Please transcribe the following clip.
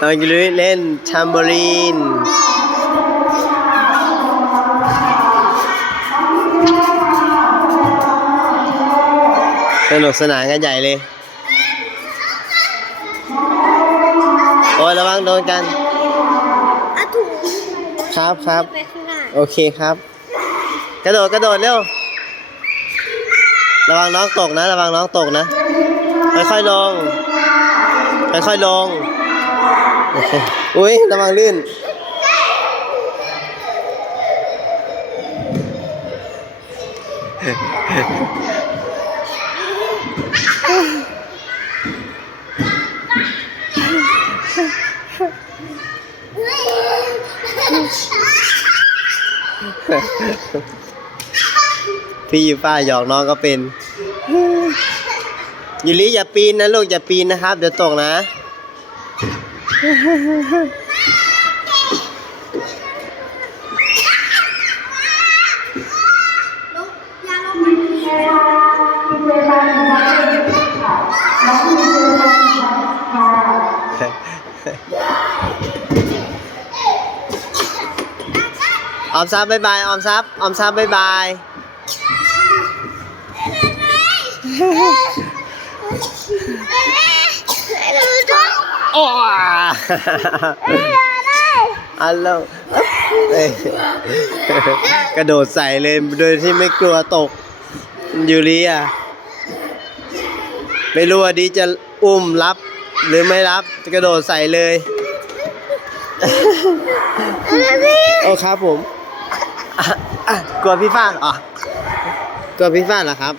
น้องยูริเล่นแทมโบลีนสนุกสนานกันใหญ่เลยโอ้ยระวังโดนกันครับครับโอเคครับกระโดดเร็วระวังน้องตกนะระวังน้องตกนะค่อยๆลงอุ้ยระวังลื่นพี่ยูป้าหยอกน้องก็เป็นยูริอย่าปีนนะลูกอย่าปีนนะครับเดี๋ยวตกนะออมทรัพย์บ๊ายบายออมทรัพย์บ๊ายบายโอ้อัลโหลกระโดดใส่เลยโดยที่ไม่กลัวตกยูริอ่ะไม่รู้ว่าดีจะอุ้มรับหรือไม่รับจะกระโดดใส่เลยโอ้ครับผมกลัวพี่ฟ้าเหรอกลัวพี่ฟ้าเหรอครับ